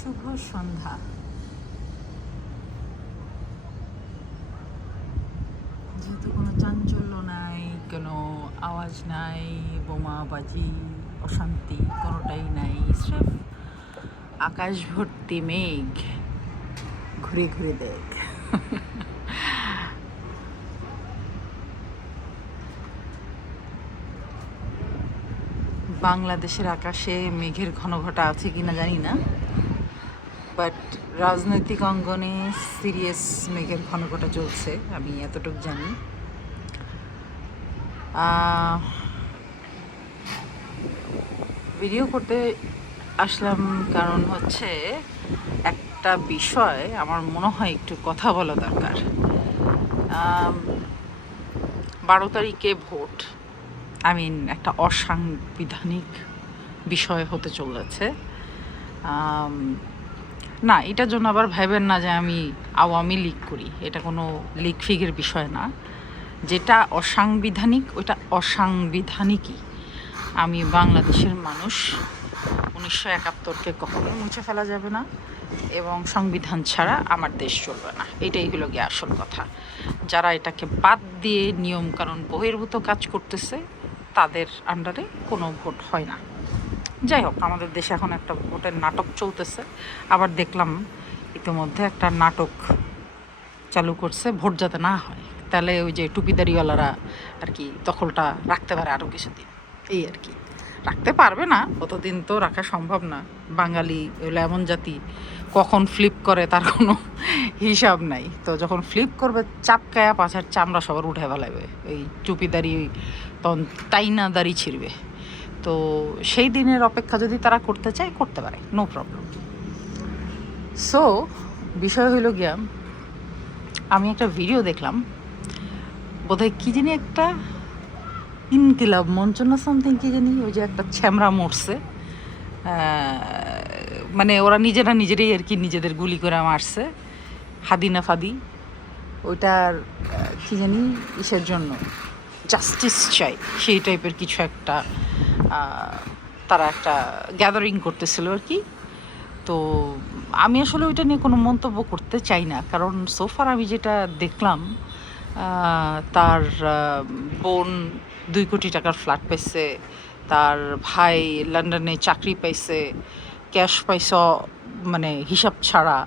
শুভ সন্ধ্যা। যেহেতু কোনো চাঞ্চল্য নাই, কোনো আওয়াজ নাই, বোমাবাজি, অশান্তি কোনোটাই নাই, স্রেফ আকাশ ভর্তি মেঘ, ঘুরে ঘুরে দেখ। বাংলাদেশের আকাশে মেঘের ঘনঘটা আছে কিনা জানি না, বাট রাজনৈতিক অঙ্গনে সিরিয়াস মেঘের ঘনঘটা চলছে, আমি এতটুকু জানি। ভিডিও করতে আসলাম কারণ হচ্ছে একটা বিষয় আমার মনে হয় একটু কথা বলা দরকার। 12 তারিখে ভোট, একটা অসাংবিধানিক বিষয় হতে চলেছে। না, এটার জন্য আবার ভাবেন না যে আমি আওয়ামী লীগ করি, এটা কোনো লীগ ফিগের বিষয় না। যেটা অসাংবিধানিক ওইটা অসাংবিধানিকই। আমি বাংলাদেশের মানুষ, 1971কে কখনোই মুছে ফেলা যাবে না, এবং সংবিধান ছাড়া আমার দেশ চলবে না। এটাই হলো গিয়ে আসল কথা। যারা এটাকে বাদ দিয়ে নিয়মকানুন বহির্ভূত কাজ করতেছে তাদের আন্ডারে কোনো ভোট হয় না। যাই হোক, আমাদের দেশে এখন একটা ভোটের নাটক চলতেছে। আবার দেখলাম ইতিমধ্যে একটা নাটক চালু করছে, ভোট যাতে না হয়, তাহলে ওই যে টুপিদারিওয়ালারা আর কি দখলটা রাখতে পারে আরও কিছুদিন, এই আর কি। রাখতে পারবে না, অতদিন তো রাখা সম্ভব না। বাঙালি হলো এমন জাতি, কখন ফ্লিপ করে তার কোনো হিসাব নাই। তো যখন ফ্লিপ করবে চাপকায়া পাছার চামড়া সবার উঠে ফেলাবে, এই টুপিদারি তখন তাইনাদারি ছিঁড়বে। তো সেই দিনের অপেক্ষা যদি তারা করতে চায় করতে পারে, নো প্রবলেম। সো বিষয় হইল গিয়া, আমি একটা ভিডিও দেখলাম, বোধহয় কী জানি একটা ইনকিলাব মঞ্চ না সামথিং, কী জানি, ওই যে একটা ছ্যামরা মরছে, মানে ওরা নিজেরাই আর কি নিজেদের গুলি করে মারছে, হাদিনা ফাদি। ওইটার কী জানি ইসের জন্য জাস্টিস চাই, সেই টাইপের কিছু একটা তারা একটা গ্যাদারিং করতেছিল আর কি। তো আমি আসলে ওইটা নিয়ে কোনো মন্তব্য করতে চাই না, কারণ সোফার আমি যেটা দেখলাম, তার বোন 2 কোটি টাকার ফ্ল্যাট পাইছে, তার ভাই লন্ডনে চাকরি পাইছে, ক্যাশ পাইছ, মানে হিসাব ছাড়া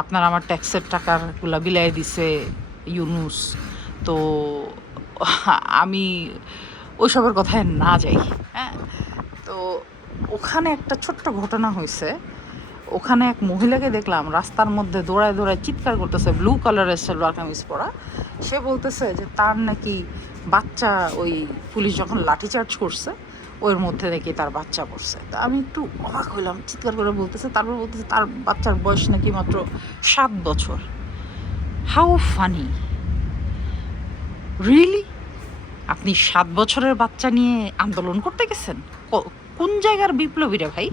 আপনার আমার ট্যাক্সের টাকারগুলা বিলাই দিছে ইউনুস। তো আমি ওইসবের কথায় না যাই, হ্যাঁ। তো ওখানে একটা ছোট্ট ঘটনা হয়েছে। ওখানে এক মহিলাকে দেখলাম রাস্তার মধ্যে দৌড়ায় দৌড়ায় চিৎকার করতেছে, ব্লু কালারের সালোয়ার কামিজ পরা। সে বলতেছে যে তার নাকি বাচ্চা, ওই পুলিশ যখন লাঠিচার্জ করছে ওর মধ্যে নাকি তার বাচ্চা পড়ছে। তা আমি একটু অবাক হইলাম, চিৎকার করে বলতেছে, তারপর বলতেছে তার বাচ্চার বয়স নাকি মাত্র 7 বছর। How funny, really? আপনি 7 বছরের বাচ্চা নিয়ে আন্দোলন করতে গেছেন? কোন জায়গার বিপ্লবী রে ভাই?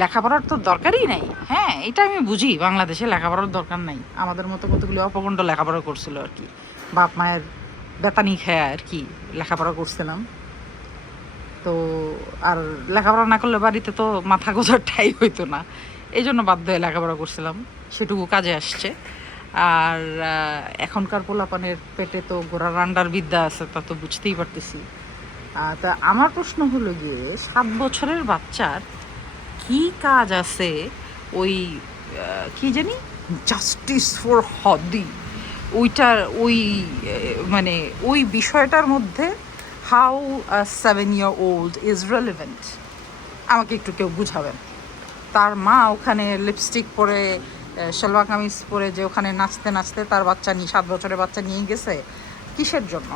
লেখাপড়ার তো দরকারই নাই। হ্যাঁ, এটা আমি বুঝি, বাংলাদেশে লেখাপড়ার দরকার নাই। আমাদের মতো কতগুলি অপকণ্ড লেখাপড়া করছিল আর কি, বাপ মায়ের বেতানি খায় আর কি লেখাপড়া করছিলাম। তো আর লেখাপড়া না করলে বাড়িতে তো মাথা গোজার ঠাই হইতো না, এই জন্য বাধ্য হয়ে লেখাপড়া করছিলাম, সেটুকু কাজে আসছে। আর এখনকার পোলাপানের পেটে তো গোড়া রান্ডার বিদ্যা আছে, তা তো বুঝতেই পারতেছি। তা আমার প্রশ্ন হলো গিয়ে, 7 বছরের বাচ্চার কি কাজ আছে ওই কি জানি জাস্টিস ফর হাদি, ওইটার ওই মানে ওই বিষয়টার মধ্যে? How 7-year-old is relevant? আমাকে একটু কেউ বুঝাবেন। তার মা ওখানে লিপস্টিক পরে, সালোয়ার কামিজ পরে, যে ওখানে নাচতে নাচতে তার বাচ্চা নিয়ে, 7 বছরের বাচ্চা নিয়ে গেছে কিসের জন্য?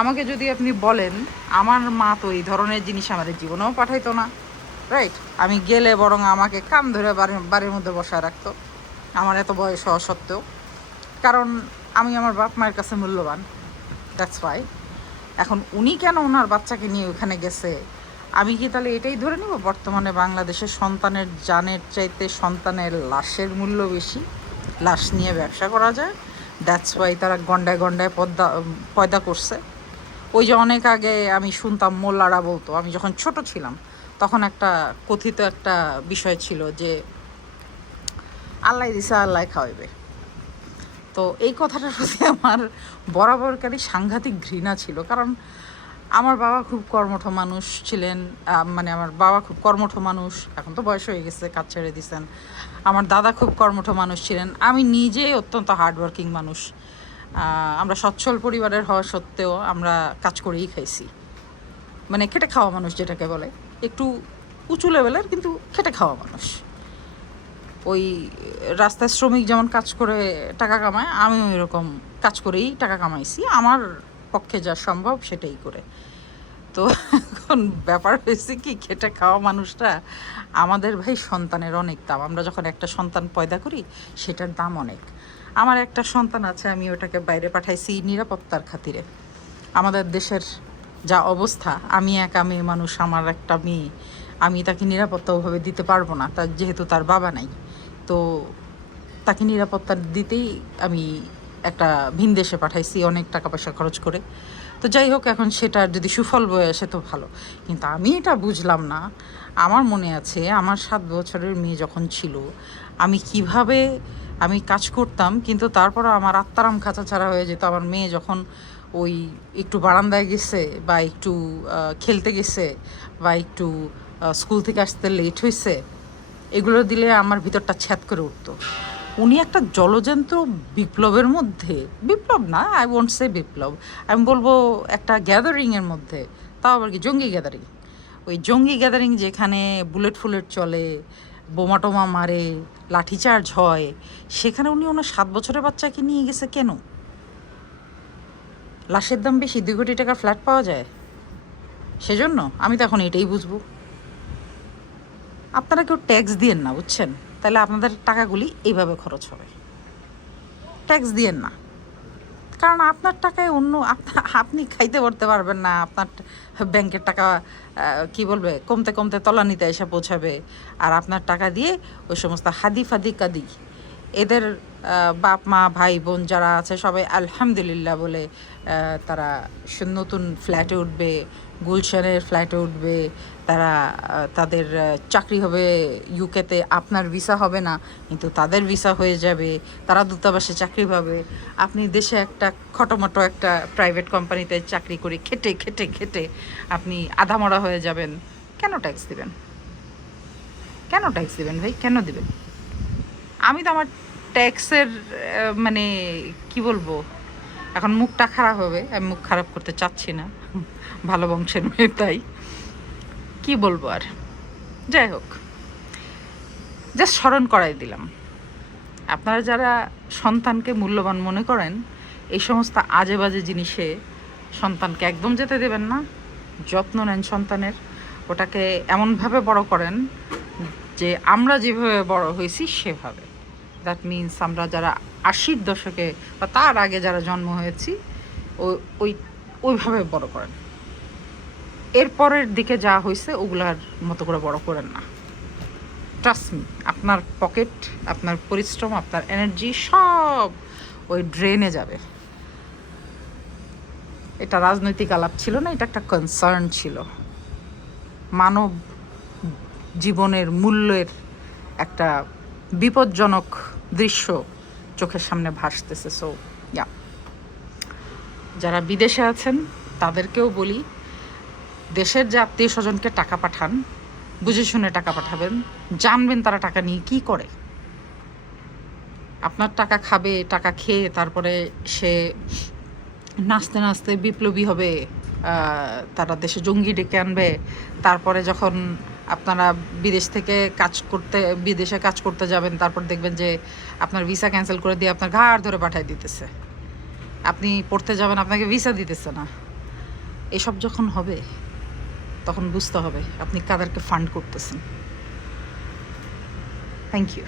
আমাকে যদি আপনি বলেন, আমার মা তো এই ধরনের জিনিস আমাদের জীবনেও পাঠাইতো না, রাইট? আমি গেলে বরং আমাকে কান ধরে বাড়ির মধ্যে বসায় রাখতো, আমার এত বয়স হওয়া সত্ত্বেও, কারণ আমি আমার বাপ মায়ের কাছে মূল্যবান, দ্যাটস ওয়াই। এখন উনি কেন ওনার বাচ্চাকে নিয়ে ওখানে গেছে, আমি কি তাহলে এটাই ধরে নিব বর্তমানে বাংলাদেশের সন্তানের জানের চাইতে সন্তানের লাশের মূল্য বেশি, লাশ নিয়ে ব্যবসা করা যায়, দ্যাটস ওয়াই তারা গন্ডায় গন্ডায় পয়দা করছে? ওই যে অনেক আগে আমি শুনতাম মোল্লারা বলতো, আমি যখন ছোট ছিলাম তখন একটা কথিত একটা বিষয় ছিল যে আল্লাহ দিছে আল্লাহ খাওয়াইবে। তো এই কথাটার প্রতি আমার বরাবরকারই সাংঘাতিক ঘৃণা ছিল, কারণ আমার বাবা খুব কর্মঠ মানুষ ছিলেন। মানে আমার বাবা খুব কর্মঠ মানুষ, এখন তো বয়স হয়ে গেছে, কাজ ছেড়ে দিয়েছেন। আমার দাদা খুব কর্মঠ মানুষ ছিলেন। আমি নিজে অত্যন্ত হার্ডওয়ার্কিং মানুষ। আমরা সচ্ছল পরিবারের হওয়া সত্ত্বেও আমরা কাজ করেই খাইছি, মানে খেটে খাওয়া মানুষ যেটাকে বলে, একটু উঁচু লেভেলের কিন্তু খেটে খাওয়া মানুষ। ওই রাস্তায় শ্রমিক যেমন কাজ করে টাকা কামায়, আমিও এরকম কাজ করেই টাকা কামাইছি, আমার পক্ষে যা সম্ভব সেটাই করে। তো এখন ব্যাপার হয়েছে কি, খেটে খাওয়া মানুষরা, আমাদের ভাই সন্তানের অনেক দাম। আমরা যখন একটা সন্তান পয়দা করি সেটার দাম অনেক। আমার একটা সন্তান আছে, আমি ওটাকে বাইরে পাঠাইছি নিরাপত্তার খাতিরে। আমাদের দেশের যা অবস্থা, আমি একা মেয়ে মানুষ, আমার একটা মেয়ে, আমি তাকে নিরাপত্তা ওভাবে দিতে পারবো না, তার যেহেতু তার বাবা নাই। তো তাকে নিরাপত্তা দিতেই আমি একটা ভিন দেশে পাঠাইছি অনেক টাকা পয়সা খরচ করে। তো যাই হোক, এখন সেটার যদি সুফল বয়ে আসে তো ভালো। কিন্তু আমি এটা বুঝলাম না, আমার মনে আছে আমার 7 বছরের মেয়ে যখন ছিল, আমি কিভাবে আমি কাজ করতাম, কিন্তু তারপরও আমার আত্মারাম খাঁচা ছাড়া হয়ে যেত। আমার মেয়ে যখন ওই একটু বারান্দায় গেছে, বা একটু খেলতে গেছে, বা একটু স্কুল থেকে আসতে লেট হয়েছে, এগুলো দিলে আমার ভিতরটা ছ্যাদ করে উঠতো। উনি একটা জলযন্ত্র বিপ্লবের মধ্যে, বিপ্লব না, আই ওয়ন্ট সে বিপ্লব, আমি বলবো একটা গ্যাদারিংয়ের মধ্যে, তাও আবার কি জঙ্গি গ্যাদারিং। ওই জঙ্গি গ্যাদারিং যেখানে বুলেট ফুলেট চলে, বোমা টোমা মারে, লাঠিচার্জ হয়, সেখানে উনি ওনার 7 বছরের বাচ্চাকে নিয়ে গেছে কেন? লাশের দাম বেশি, 2 কোটি টাকার ফ্ল্যাট পাওয়া যায় সেজন্য? আমি তো এখন এটাই বুঝবো। আপনারা কেউ ট্যাক্স দিয়েন না, বুঝছেন? তাহলে আপনাদের টাকাগুলি এইভাবে খরচ হবে। ট্যাক্স দিয়েন না, কারণ আপনার টাকায় অন্য আপনি খাইতে পড়তে পারবেন না। আপনার ব্যাংকের টাকা কি বলবে, কমতে কমতে তলানিতে এসে পৌঁছাবে। আর আপনার টাকা দিয়ে ওই সমস্ত হাদি ফাদি কাদি, এদের বাপ মা ভাই বোন যারা আছে সবাই আলহামদুলিল্লাহ বলে তারা নতুন ফ্ল্যাটে উঠবে, গুলশানের ফ্ল্যাটে উঠবে, তারা তাদের চাকরি হবে ইউকেতে, আপনার ভিসা হবে না কিন্তু তাদের ভিসা হয়ে যাবে, তারা দূতাবাসে চাকরি পাবে, আপনি দেশে একটা খটোমটো একটা প্রাইভেট কোম্পানিতে চাকরি করে খেটে খেটে খেটে আপনি আধামরা হয়ে যাবেন। কেন ট্যাক্স দিবেন? কেন ট্যাক্স দিবেন ভাই, কেন দিবেন? আমি তো আমার ট্যাক্সের মানে কি বলবো, এখন মুখটা খারাপ হবে, আমি মুখ খারাপ করতে চাচ্ছি না, ভালো বংশের মেয়ে তাই কি বলবো আর। যাই হোক, জাস্ট স্মরণ করাই দিলাম। আপনারা যারা সন্তানকে মূল্যবান মনে করেন, এই সমস্ত আজে বাজে জিনিসে সন্তানকে একদম যেতে দেবেন না। যত্ন নেন সন্তানের, ওটাকে এমনভাবে বড় করেন যে আমরা যেভাবে বড় হয়েছি সেভাবে। দ্যাট মিনস আমরা যারা 80-র দশকে বা তার আগে যারা জন্ম হয়েছি ওই ওইভাবে বড় করেন। এরপরের দিকে যা হয়েছে ওগুলার মতো করে বড় করেন না। ট্রাস্ট মি, আপনার পকেট, আপনার পরিশ্রম, আপনার এনার্জি সব ওই ড্রেনে যাবে। এটা রাজনৈতিক আলাপ ছিল না, এটা একটা কনসার্ন ছিল। মানব জীবনের মূল্যের একটা বিপজ্জনক দৃশ্য চোখের সামনে ভাসতেছে। সো ইয়া, যারা বিদেশে আছেন তাদেরকেও বলি, দেশের যে আত্মীয় স্বজনকে টাকা পাঠান, বুঝে শুনে টাকা পাঠাবেন, জানবেন তারা টাকা নিয়ে কী করে। আপনার টাকা খাবে, টাকা খেয়ে তারপরে সে নাচতে নাচতে বিপ্লবী হবে, তারা দেশে জঙ্গি ডেকে আনবে। তারপরে যখন আপনারা বিদেশে কাজ করতে যাবেন, তারপর দেখবেন যে আপনার ভিসা ক্যান্সেল করে দিয়ে আপনার ঘাড় ধরে পাঠিয়ে দিতেছে। আপনি পড়তে যাবেন, আপনাকে ভিসা দিতেছে না। এসব যখন হবে তখন বুঝতে হবে আপনি কাদেরকে ফান্ড করতেছেন। Thank you.